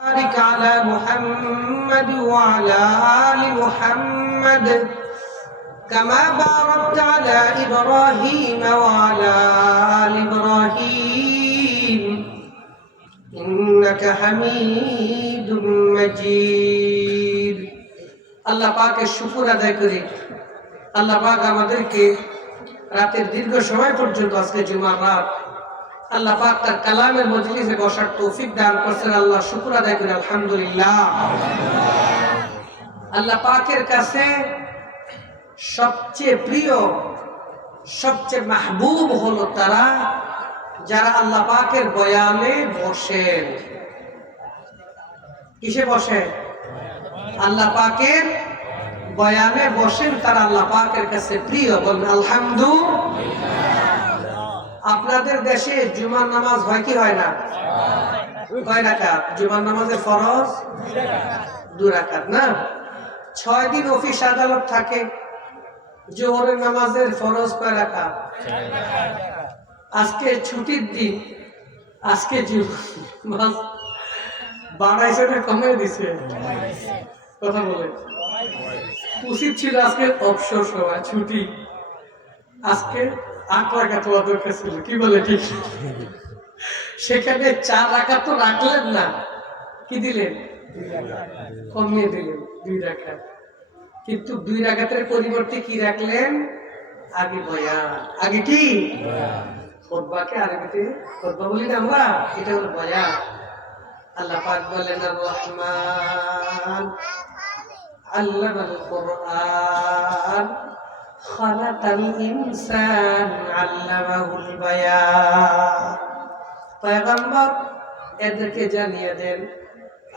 بارك على محمد وعلى آل محمد كما باركت على إبراهيم وعلى آل إبراهيم إنك حميد مجيد আল্লাহ পাকের শুকর আদায় করি। আল্লাহ পাক আমাদেরকে রাতের দীর্ঘ সময় পর্যন্ত আজকে জুমার রাত আল্লাহ পাক তার কালামের মজলিসে বসার তৌফিক দান করেছেন। আল্লাহ শুকর আদায় করি আলহামদুলিল্লাহ। আল্লাহ পাকের কাছে সবচেয়ে প্রিয়, সবচেয়ে মাহবুব হলো তারা যারা আল্লাহ পাকের বয়ানে বসেন। কিসে বসেন? আল্লাহ পাকের বয়ানে বসেন, তারা আল্লাহ পাকের কাছে প্রিয়। বলেন আলহামদুলিল্লাহ। আপনাদের দেশে জুমার নামাজ হয় কি হয় না? কয় রাকাত? জুমার নামাজের ফরজ 2 রাকাত না? 6 দিন অফিস আদালত থাকে। জোহরের নামাজের ফরজ কয় রাকাত? আজকে ছুটির দিন, আজকে জুমার বাড়াইছে না কমে দিছে? কথা বলে উচিত ছিল আজকে অবসর সময় ছুটি, আজকে 8 রাকাত হওয়া দরকার ছিল। কি বলে ঠিক? সেখানে 4 রাকাত তো রাখলেন না, কি দিলেন? কমিয়ে দিলেন 2 রাকাত। কিন্তু 2 রাকাতের পরিবর্তে কি রাখলেন? আগে বয়ান। আগে কি? খুতবাকে আরবিতে খুতবা বলি না আমরা, এটা হলো বয়ান। আল্লাহ পাক বলেন আর রহমান আল্লামাল কুরআন খালাকাল ইনসান আল্লামাহুল বায়ান। পয়গম্বর এদেরকে জানিয়ে দেন,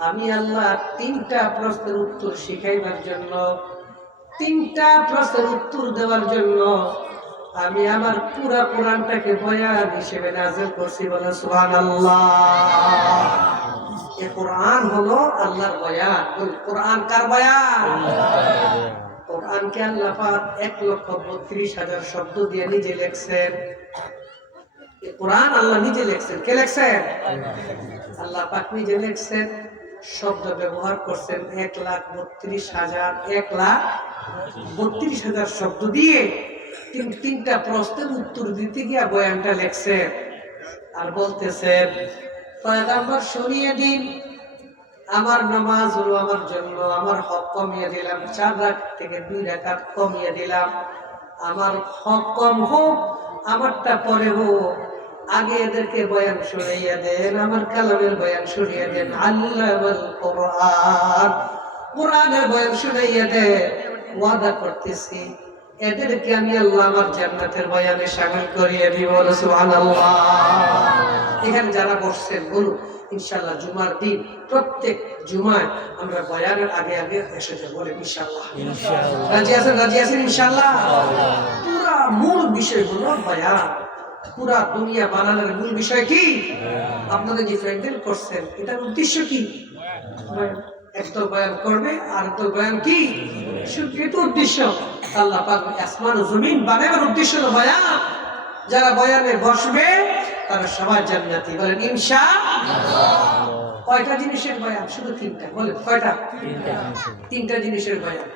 আমি আল্লাহ 3টা প্রশ্নের উত্তর শিখাইবার জন্য, 3টা প্রশ্নের উত্তর দেওয়ার জন্য আমি আমার পুরা কোরআনটাকে বয়ান হিসেবে নাযিল করছি। বলে সুবহানাল্লাহ। এই কোরআন হলো আল্লাহর বয়ান। কোরআন কার বয়ান? কোরআনকে আল্লাহ পাক 1,32,000 শব্দ দিয়ে নিজে লিখছেন। এই কোরআন আল্লাহ নিজে লিখছেন। কে লিখছেন? আল্লাহ পাক নিজে লিখছেন। শব্দ ব্যবহার করছেন 1,32,000 শব্দ দিয়ে 3টা প্রশ্নের উত্তর দিতে গিয়া বয়ানটা লিখছেন। আর বলতেছেন, পয়গম্বর শুনিয়ে দিন, আমার নামাজ হলো আমার জন্য, আমার হক কমিয়ে দিলাম, 4 রাকাত থেকে 2 রাকাত কমিয়ে দিলাম। আমার হক কম হোক, আমারটা পরে হোক, আগে এদেরকে বয়ান শুনিয়ে দেন, আমার কালামের বয়ান শুনিয়ে দেন। আল্লামাল কুরআন, কোরআনের বয়ান শুনিয়ে দেন। ওয়াদা করতেছি এদেরকে আমি আল্লাহ আমার জান্নাতের বয়ানে শামিল করিয়ে দিব। সুবহানাল্লাহ। এখানে যারা বসছেন বলুন ইনশাআল্লাহ জুমার দিন প্রত্যেক জুমায় আমরা বয়ানের আগে আগে এসে যাব। বলেন ইনশাআল্লাহ। রাজি আছেন? রাজি আছেন ইনশাআল্লাহ। পুরা মূল বিষয় হলো বয়ান। পুরা দুনিয়া বানানোর মূল বিষয় কি? আপনাদের যে প্যান্ডেল করছেন এটার উদ্দেশ্য কি? একদল বয়ান করবে আর একদল বয়ান কি? শুধু এটা উদ্দেশ্য। আল্লাহ পাক আসমান ও জমিন বানানোর উদ্দেশ্য হলো বয়ান। যারা বয়ানে বসবে তারা সবাই জান্নাতি। বলেন ইনশাআল্লাহ। কয়টা জিনিসের বয়ান? শুধু 3টা। বলেন কয়টা? 3টা জিনিসের বয়ান।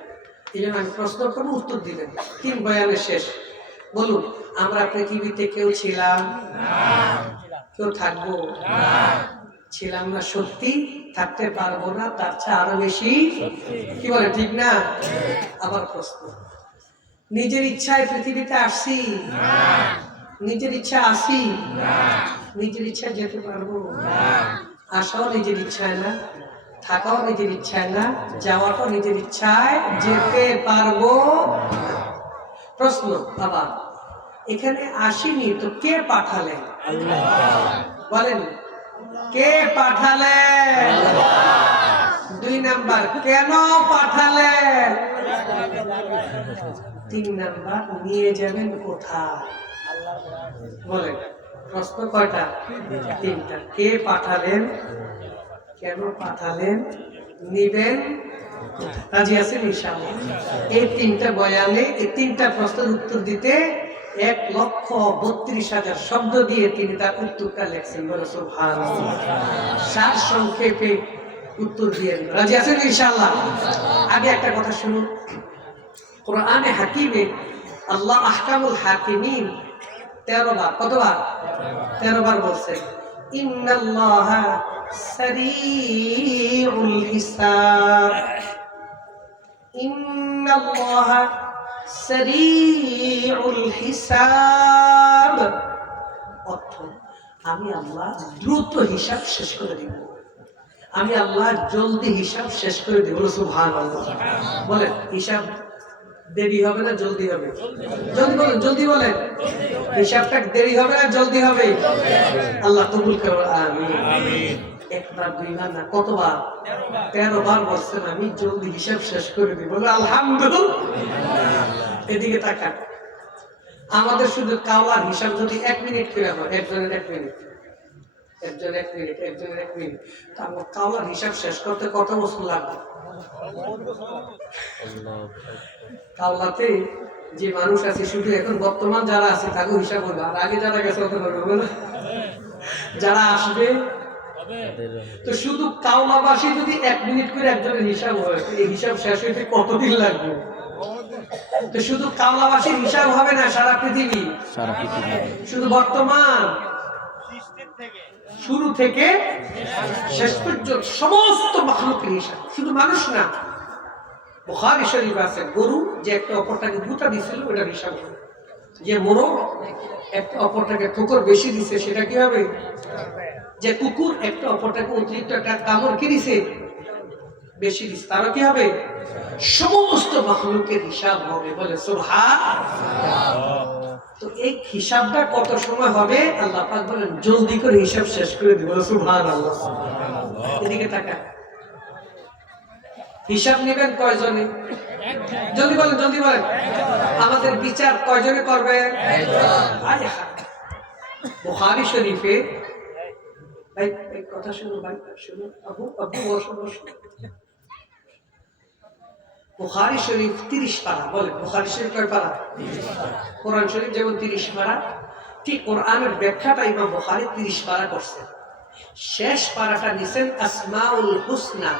এই জন্য আমি প্রশ্ন করবো, উত্তর দিবেন। 3 বয়ানের শেষ। বলুন, আমরা পৃথিবীতে কেউ ছিলাম না, কেউ থাকবো না, ছিলাম না, সত্যি থাকতে পারবো না, তার চেয়ে আরো বেশি। কি বলে ঠিক না? আবার প্রশ্ন, নিজের ইচ্ছায় পৃথিবীতে আসছি না, নিজের ইচ্ছা আসি না, নিজের ইচ্ছা যেতে পারবো না, আসাও নিজের ইচ্ছায় না, থাকাও নিজের ইচ্ছায় না, যাওয়াটাও নিজের ইচ্ছায়, যেতে পারবো। প্রশ্ন আবার, এখানে আসিনি তো কে পাঠালেন? বলেন কে পাঠালেন? 2 নাম্বার, কেন পাঠালেন? 3 নাম্বার, নিয়ে যাবেন কোথায়? বলেন প্রশ্ন কয়টা? 3টা। কে পাঠালেন, কেন পাঠালেন, নিবেন। রাজি আছেন ইনশাআল্লাহ? এই 3টা বয়ানে, এই 3টা প্রশ্নের উত্তর দিতে 1,32,000 শব্দ দিয়ে তিনি তার উত্তরটা লেখছেন। বলে সুবহানাল্লাহ। সার সংক্ষেপে উত্তর দিয়ে রাজি আছেন ইনশাআল্লাহ? আগে একটা কথা শুনুন, কোরআনে হাকিমে আল্লাহ আহকামুল হাকিমিন 13 বার, কতবার? 13 বার বলছেন ইন্নাল্লাহা সারিউল হিসাব, ইন্নাল্লাহা সারিউল হিসাব। অর্থ আমি আল্লাহ দ্রুত হিসাব শেষ করে দিব, আমি আল্লাহ জলদি হিসাব শেষ করে দিব। সুবহানাল্লাহ। বলেন হিসাব দেরি হবে না জলদি হবে? জলদি বলেন, জলদি বলেন। হিসাবটা দেরি হবে না জলদি হবে? আল্লাহ কবুল করুন, আমিন। একবার দুইবার না, কতবার? 13 বার বলছেন আমি জলদি হিসাব শেষ করে দিব। আলহামদুলিল্লাহ। এদিকে তাকান, আমাদের শুধু কাওয়ার হিসাব যদি 1 মিনিট করে হয়, একজনের 1 মিনিট, একজনের 1 মিনিট, একজনের 1 মিনিট, তাহলে কাওয়ার হিসাব শেষ করতে কত বছর লাগবে? কাওলাতে যে মানুষ আছে শুধু এখন বর্তমান যারা আছে তাকে হিসাব করবে, আর আগে যারা গেছে হতে পারবে না, যারা আসবে। তো শুধু কাওলাবাসী যদি 1 মিনিট করে একজনের হিসাব হয়, এই হিসাব শেষ হইতে কতদিন লাগবে? তো শুধু কাওলাবাসীর হিসাব হবে না, সারা পৃথিবী, শুধু বর্তমান শুরু থেকে শেষ পর্যন্ত সমস্ত মাখলুকের হিসাব, শুধু মানুষ না। বুখারী শরীফ আছে গরু যে একটা অপরটাকে গুতা দিছিল ওটার হিসাব হবে, যে মোরগ একটা অপরটাকে ঠোকর বেশি দিছে সেটা কি হবে, যে কুকুর একটা অপরটাকে অতিরিক্ত একটা কামড় কি দিছে বেশি দিছে তারও কি হবে? সমস্ত মাখলুকের হিসাব হবে। বলে সুবহানাল্লাহ। তো এই হিসাবটা কত সময় হবে? আল্লাহ পাক বলেন জলদি করে হিসাব শেষ করে দিব। সুবহানাল্লাহ। এদিকে তাকান, হিসাব নেবেন কয়জনে? জলদি বলেন, জলদি বলেন। আমাদের বিচার কয়জনে করবে? বুখারী শরীফে, ভাই কথা শুনুন, ভাই শুনুন, আবু বসো বসো। বুখারী শরীফ 30 পারা। বলে বুখারী শরীফ কয় পারা? 30 পারা। কোরআন শরীফ যেমন 30 পারা, ঠিক কোরআনের ব্যাখ্যাটা ইমাম বুখারী 30 পারা করছেন। শেষ পারাটা নিছেন আসমাউল হুসনা।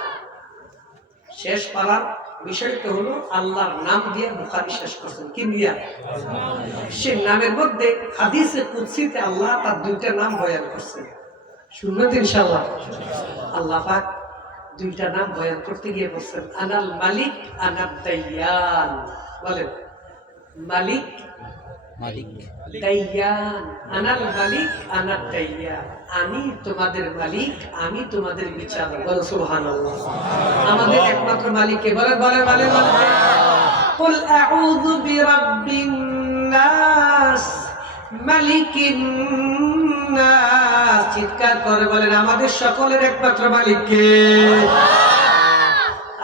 শেষ পারার বিষয়টা হলো আল্লাহর নাম দিয়ে বুখারী শেষ করছেন। কি দিয়া? সে নামের মধ্যে হাদিসে কুদসিতে আল্লাহ তার 2টা নাম বয়ান করছেন। শুনবেন ইনশাআল্লাহ। আল্লাহ পাক 2টা নাম বয়ান করতে গিয়ে বলছেন আনাল মালিক আনাদ দাইয়ান। বলেন মালিক, মালিক, দাইয়ান। আনাল মালিক আনাদ দাইয়ান, আমি তোমাদের মালিক, আমি তোমাদের বিচারক। বলো সুবহানাল্লাহ। আমাদের একমাত্র মালিক কে? বলেন বলেন বলেন বলেন। কুল আউযু বিরাব্বিন নাস মালিকিন নাস। চিৎকার করে বলেন আমাদের সকলের একমাত্র মালিক কে?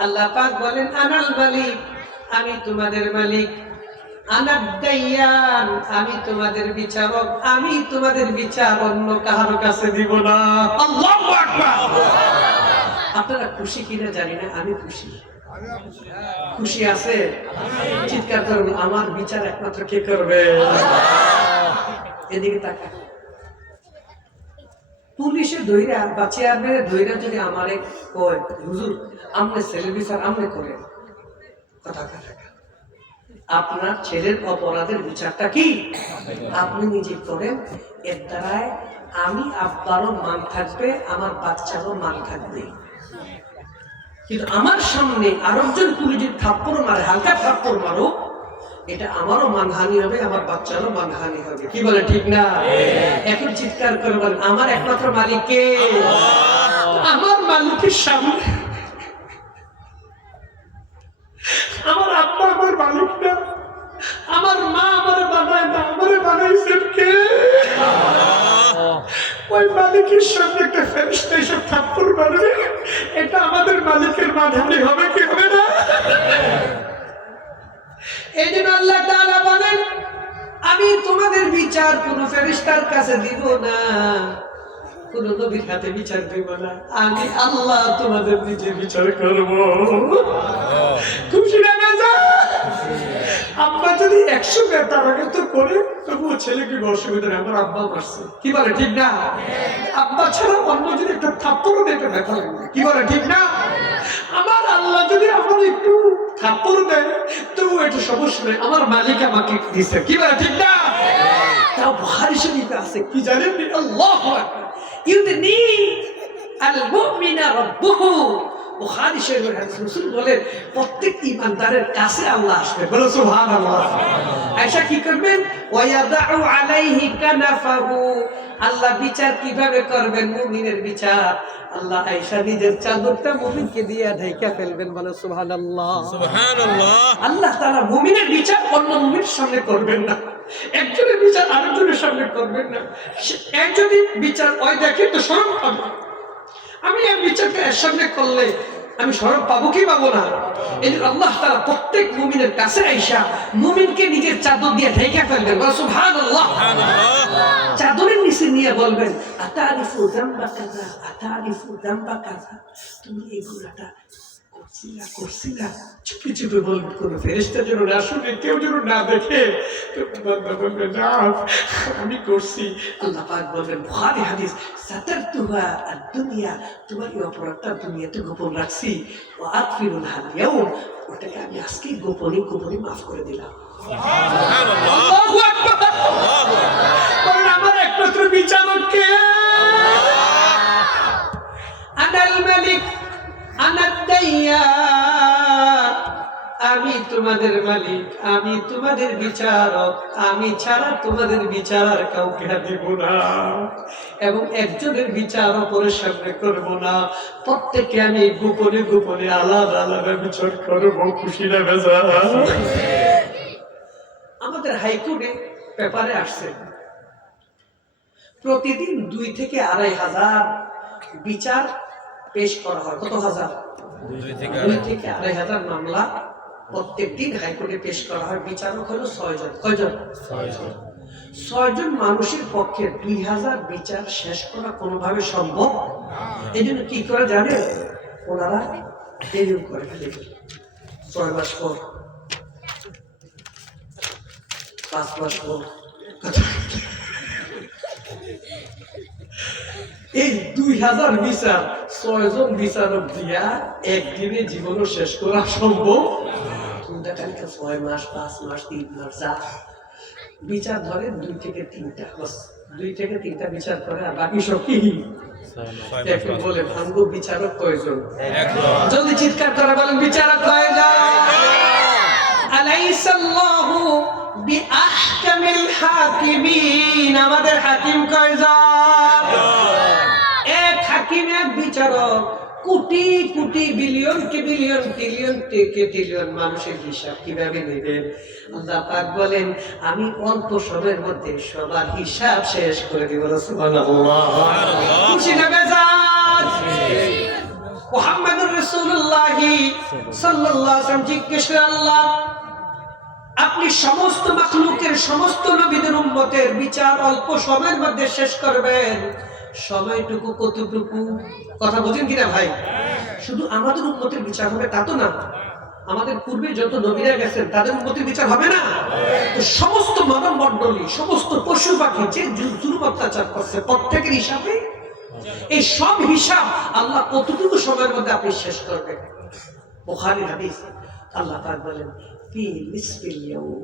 আল্লাহ পাক বলেন আনাল মালিক, আমি তোমাদের মালিক, আনাদ দাইয়ান, আমি তোমাদের বিচারক, আমি তোমাদের বিচার অন্য কারো কাছে দিব না। আল্লাহু আকবার। আপনারা খুশি কিনা জানি না, আমি খুশি। খুশি আছে? চিৎকার করুন আমার বিচার একমাত্র কে করবে? এদিকে তাকান, পুলিশে ধইরা বা চেয়ারম্যানে ধইরা যদি আমারে কয় হুজুর আপনি ছেলের বিচার আপনি করেন, কথা কথা আপনার ছেলের অপরাধের বিচারটা কি আপনি নিজে করেন, এর দ্বারায় আমি আপনারও মান থাকবে, আমার বাচ্চারও মান থাকবে। কিন্তু আমার সামনে আরেকজন পুলিশের থাপ্পড় মারে, হালকা থাপ্পড় মারো, এটা আমারও মানহানি হবে, আমার বাচ্চারও মানহানি হবে। কি বলে ঠিক না? এখন চিৎকার করে বলেন আমার একমাত্র মালিক কে? আমার মালিকের সামনে আমার আব্বা আমার মালিক না, আমার মা আমার বানায় না, আমার বানাইছেন কে? ওই মালিকের সামনে একটা ফেরেশতা এসে থাপ্পড় মারবে, এটা আমাদের মালিকের মানহানি হবে কি হবে না? এই জন্য আল্লাহ তাআলা বলেন আমি তোমাদের বিচার কোন ফেরেশতার কাছে দিব না, কোন নবীর হাতে বিচার দিব না, আমি আল্লাহ তোমাদের নিজে বিচার করব। খুশি না? আব্বা যদি 100 বার তারাকে করে তবুও ছেলেকে অসুবিধা নেই, আমার আব্বা মারছে, কি বলে ঠিক না? আব্বা ছাড়া অন্য যদি একটা থাপ্পড় দেয় এটা ব্যথা লাগবে, কি বলে ঠিক না? আমার আল্লাহ যদি আমার একটু থাপ্পড় দেয় তবু এটা সমস্যা নেই, আমার মালিক আমাকে দিছে, কি বলে ঠিক না? তাও বুখারী শরীফে আছে, কি জানেন? আল্লাহু আকবার, ইউদনি আল মুমিনা রাব্বুহু। বুখারী শরীফের হাদিস, রাসূল বলেন প্রত্যেক ঈমানদারের কাছে আল্লাহ আসবে, বলো সুবহানাল্লাহ। আয়েশা কি করবেন? ওয়ায়াদাউ আলাইহি কানাফাহু। আল্লাহ বিচার কিভাবে করবেন? মুমিনের বিচার আল্লাহ আয়েশা নিজের চাদরটা মুমিনকে দিয়ে ঢেকে ফেলবেন, বলো সুবহানাল্লাহ। সুবহানাল্লাহ। আল্লাহ তাআলা মুমিনের বিচার অন্য মুমিনের সামনে করবেন না, একজনের বিচার আরেকজনের সামনে করবেন না। একজনের বিচার ওই দেখে তো শরম পাবে, আমি এই বিচারটা এর সামনে করলে আমি শরম পাবো কি পাবো না? এই জন্য আল্লাহ তাআলা প্রত্যেক মুমিনের কাছে আইসা মুমিনকে নিজের চাদর দিয়ে ঢেকে ফেলবেন, বলো সুবহানাল্লাহ। চাদরের নিচে নিয়ে বলবেন আতারিফু যামবা কাযা, আতারিফু যামবা কাযা, তুমি এই গুনাহটা করছিলা, চুপি চুপি বলবে, কোনো ফেরেশতা যেন না শুনে, কেউ যেন না দেখে, বান্দা বলবে না আমি করছি। আল্লাহ পাক বলেন বুখারী হাদিস, সাতারতুহা আদ-দুনিয়া, তোমার এই অপরাধটা দুনিয়াতে গোপন রাখছি, ওয়া আগফিরুল ইয়াউম, ওটাকে আমি আজকে গোপনে গোপনে মাফ করে দিলাম। সুবহানাল্লাহ, আল্লাহু আকবার। কারণ আমার একমাত্র বিচারক কে? আনাল মালিক আনাদ দাইয়ান, আমি তোমাদের মালিক, আমি তোমাদের বিচারক, আমি ছাড়া তোমাদের বিচার আর কাউকে দেব না, এবং একজনের বিচার অপরের সামনে করব না, প্রত্যেককে আমি গোপনে গোপনে আলাদা আলাদা বিচার করব, খুশি না বেজার? আমাদের হাইকোর্টে পেপারে আসছে প্রতিদিন 2 থেকে 2.5 হাজার বিচার পেশ করা হয়। কত হাজার? 2 থেকে 2.5 হাজার মামলা প্রত্যেক দিন হাইকোর্টে পেশ করা হয়। বিচারক হলো 6 জন। কয়জন? 6 জন। 6 জন মানুষের পক্ষে 2000 বিচার শেষ করা কোনোভাবে সম্ভব না। এই জন্য কি করে জানেন? ওনারা দেরি করে ফেলে, 6 মাস পর, 5 মাস পর। এই 2000 বিচার 6 জন বিচারক দিয়া একদিনে জীবনও শেষ করা সম্ভব? 6 মাস, 5 মাস, 3 মাস যা বিচার ধরে 2 থেকে 3টা, বাস 2 থেকে 3টা বিচার করে, আর বাকি সব কি? এখন বলেন আমগো বিচারক কয়জন? জলদি চিৎকার করে বলেন বিচারক কয়জন? আলাইসাল্লাহু বিআহকামিল হাকিমিন, আমাদের হাকিম কয়জন? এক হাকিম, এক বিচারক, কোটি কোটি বিলিয়ন কে বিলিয়ন, ট্রিলিয়ন থেকে ট্রিলিয়ন মানুষের হিসাব কিভাবে নেবেন? আল্লাহ পাক বলেন আমি অল্প সময়ের মধ্যে সবার হিসাব শেষ করে দিব। সুবহানাল্লাহ, খুশি না বেজার? মুহাম্মদুর রাসূলুল্লাহ সাল্লাল্লাহু আলাইহি ওয়াসাল্লাম জিজ্ঞেস করেন, আল্লাহ আপনি সমস্ত মাখলুকের, সমস্ত নবীদের উম্মতের বিচার অল্প সময়ের মধ্যে শেষ করবেন, সময়টুকু কতটুকু? কথা বুঝেন কিনা ভাই? শুধু আমাদের উম্মতের বিচার হবে তা তো না, আমাদের পূর্বে যত নবীরা গেছেন তাদের উম্মতের বিচার হবে না? তো সমস্ত মানব মণ্ডলী, সমস্ত পশু পাখি যে জুলুম অত্যাচার করছে প্রত্যেকের হিসাবে, এই সব হিসাব আল্লাহ কতটুকু সময়ের মধ্যে আপনি শেষ করবেন? বুখারী হাদিস, আল্লাহ পাক বলেন ফি নিসফিল ইয়াউম,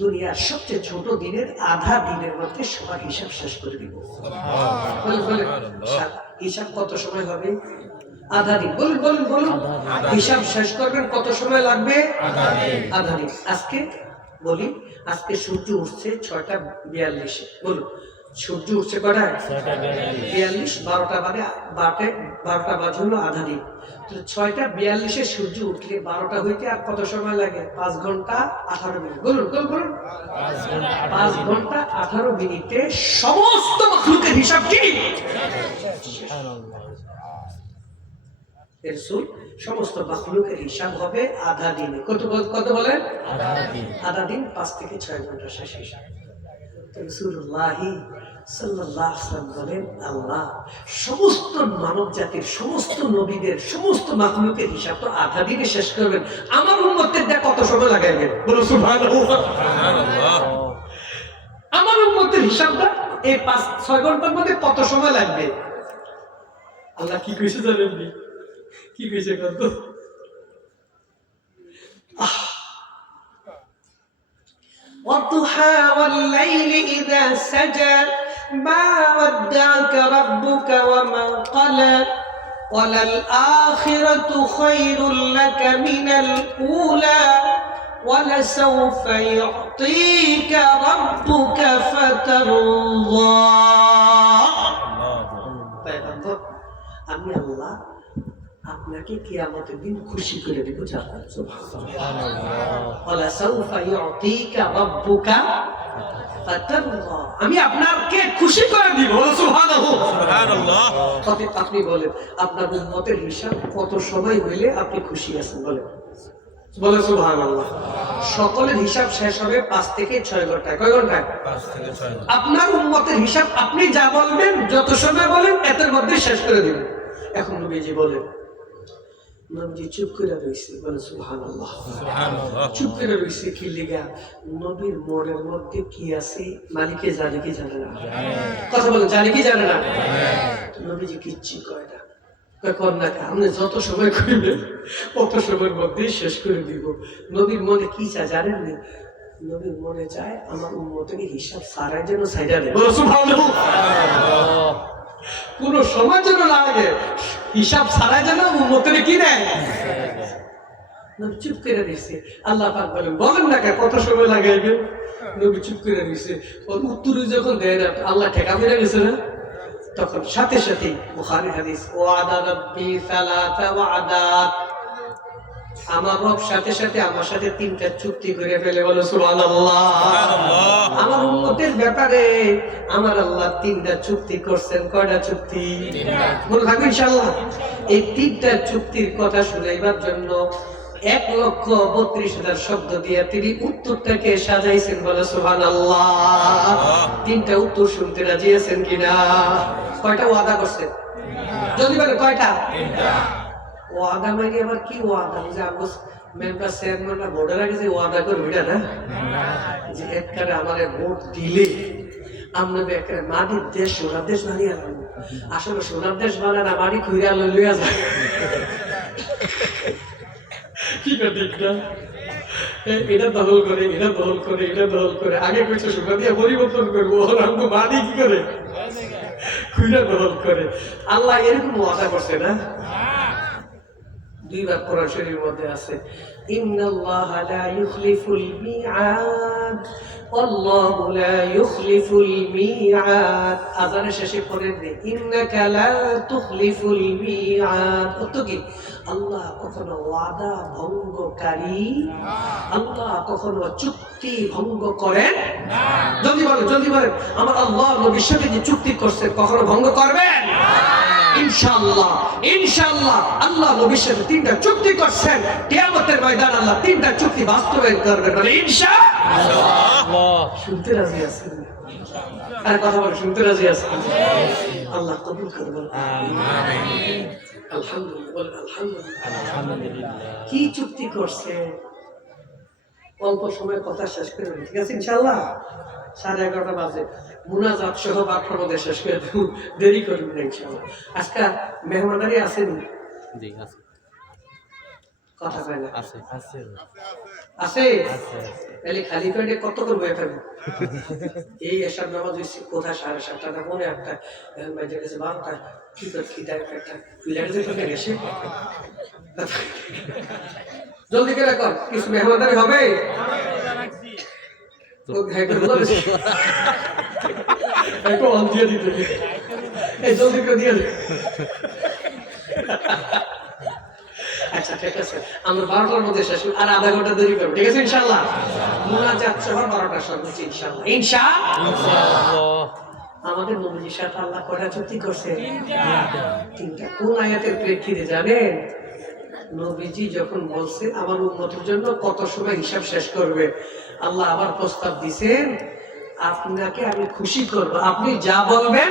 দুনিয়ার সবচেয়ে ছোট দিনের আধা দিনের মধ্যে সবার হিসাব শেষ করে দিব। হিসাব কত সময় হবে? আধা দিন। বলুন বলুন বলুন, হিসাব শেষ করবেন কত সময় লাগবে? আধা দিন। আজকে বলি, আজকে সূর্য উঠছে 6:42। বলুন সূর্য উঠছে কটায়? 6:42। 12টা বাজে, 12টা বাজে হলো আধা দিন। 6:42 সূর্য উঠলে 12টা হইতে আর কত সময় লাগে? 5 ঘন্টা 18 মিনিট। বলুন বলুন বলুন, 5 ঘন্টা 18 মিনিটে সমস্ত মাখলুকের হিসাব কি? রাসূল সমস্ত মাখলুকের হিসাব হবে আধা দিনে। কত কত বলেন? আধা দিন। 5 থেকে 6 ঘন্টা শেষ হিসাব। রাসূলুল্লাহ সাল্লাল্লাহু আলাইহি ওয়াসাল্লাম বলেন, আল্লাহ সমস্ত মানব জাতির, সমস্ত নবীদের, সমস্ত মাখলুকের হিসাব তো আধা দিনে শেষ করবেন, আমার উম্মতের দেখ কত সময় লাগাইবেন? বলো সুবহানাল্লাহ। আমার উম্মতের হিসাবটা এই 5-6 ঘন্টার মধ্যে কত সময় লাগবে? আল্লাহ কি কইছে জানেন? কি কইছে কত? والضحى والليل إذا سجى ما ودعك ربك وما قلى وللآخرة خير لك من الأولى ولسوف يعطيك ربك فترضى আমি আল্লাহ আপনাকে কিয়ামতের দিন খুশি করে দেব। আমি আপনাকে খুশি করে দিব। আপনি বলেন আপনার উম্মতের হিসাব কত সময় হইলে আপনি খুশি আছেন? বলে সুবহানাল্লাহ। সকলের হিসাব শেষ হবে 5 থেকে 6 ঘন্টায়। কয় ঘন্টায়? 5 থেকে 6 ঘন্টা। আপনার উম্মতের হিসাব আপনি যা বলবেন, যত সময় বলেন, এতের মধ্যে শেষ করে দিবেন। এখন নবীজি বলেন, নবীজি চুপ করে রয়েছে। বলে সুবহানাল্লাহ। চুপ করে রয়েছে কি লিগা? নবীর মনের মধ্যে কি আছে মালিকে জানে কি জানে না? কথা বলেন, জানে কি জানে না? নবীজি কিচ্ছু কয় না। আপনি যত সময় কইবেন কত সময়ের মধ্যে শেষ করে দিব। নবীর মনে কি চায় জানেন? নবীর মনে চায় আমার উম্মতের হিসাব সারাই যেন সাইডা দেয়। বলে সুবহানাল্লাহ। কোন সময় যেন না লাগে, হিসাব ছাড়াই যেন উম্মতের কি দেয়। নবী চুপ করে দিয়েছে। আল্লাহ পাক বলেন, বলেন না কত সময় লাগাইবে? নবী চুপ করে দিয়েছে। ওর উত্তরে যখন দেয় না, আল্লাহ ঠেকা ফিরে গেছে না, তখন সাথে সাথে বুখারী হাদিস, ওয়াদা রাব্বি সালাতা ওয়াদাত, আমার রব সাথে সাথে আমার সাথে 3টা চুক্তি করে ফেলে। বলো সুবহানাল্লাহ। আমার উম্মতের ব্যাপারে আমার আল্লাহ 3টা চুক্তি করছেন। কয়টা চুক্তি? মনে থাকবে ইনশাআল্লাহ। এই 3টা চুক্তির কথা শুনাইবার জন্য 1,32,000 শব্দ দিয়ে তিনি উত্তরটাকে সাজাইছেন। বলে সুবহানাল্লাহ। 3টা উত্তর শুনতে রাজি আছেন কিনা? কয়টা ওয়াদা করছেন? যদি বলে কয়টা? 3টা। ওয়াদা মানে আবার কি ওয়াদা? যে আমরা মেম্বার চেয়ারম্যানরা ভোটের আগে যে ওয়াদা করবে এটা না, যে একবারে আমারে ভোট দিলে আমরা একটা মাটির দেশ, সোনার দেশ বানিয়ে আনবো। আসলে সোনার দেশ বানায় না, মাটি খুঁড়ে লইয়া যায়। কি ঠিক না? এটা দখল করে, এটা দখল করে, এটা দখল করে। আগে কইছে সোনা দিয়ে পরিবর্তন করবো, আমাকে মাটি কি করে খুঁড়ে দখল করে। আল্লাহ এরকম ওয়াদা করছে না? 2বার কোরআন শরীফের মধ্যে আছে, ইন্নাল্লাহা লা ইউখলিফুল মিআদ, আল্লাহু লা ইউখলিফুল মিআদ। আযানের শেষে পড়েন যে ইন্নাকা লা তুখলিফুল মিআদ। অর্থ কি? আল্লাহ কখনো ওয়াদা ভঙ্গকারী, আল্লাহ কখনো চুক্তি ভঙ্গ করেন না। জলদি বলেন, আমার আল্লাহ নবীর সাথে যে চুক্তি করছেন কখনো ভঙ্গ করবেন না। ইনশাআল্লাহ, ইনশাআল্লাহ। আল্লাহ নবীর সাথে 3টা চুক্তি করছেন, কিয়ামতের ময়দানে আল্লাহ 3টা চুক্তি বাস্তবায়ন করবেন। বলে ইনশাআল্লাহ। শুনতে রাজি আছেন? আর কথা বলে শুনতে রাজি আছেন? আল্লাহ কবুল করবেন। আমিন। আলহামদুলিল্লাহ, আলহামদুলিল্লাহ। কি চুক্তি করছে? অল্প সময় কথা শেষ করে, ঠিক আছে ইনশাআল্লাহ? 11:30 বাজে মুনাজাত সহ বাক্যর মধ্যে শেষ করে দেব, দেরি করবেন না ইনশাআল্লাহ। আজকে মেহমানদারি আছেন? জি আছে। কথা কয় না? আছে আছে আছে আছে। তাহলে খালি পেটে কত করবো এখন? এই এসব নামাজ হইছে কোথায় 7:30 না পৌনে 8টা, বাইরে গেছে 12টা। কি করে খিদায় পেটটা ফুলে গেছে? জলদি করে কর, কিছু মেহমানদারি হবে। আচ্ছা ঠিক আছে, আমরা 12টার মধ্যে শেষ করি, আর আধা ঘন্টা দেরি করবো, ঠিক আছে ইনশাআল্লাহ? মুনাজাত সহ 12টার সর্বোচ্চ ইনশাআল্লাহ। ইনশাআল্লাহ। আমাদের নবীজির সাথে আল্লাহ কয়টা চুক্তি করছে? 3টা। কোন আয়াতের প্রেক্ষিতে জানেন? নবীজি যখন বলছেন আমার উম্মতের জন্য কত সময় হিসাব শেষ করবে, আল্লাহ আবার প্রস্তাব দিয়েছেন, আপনাকে আমি খুশি করব, আপনি যা বলবেন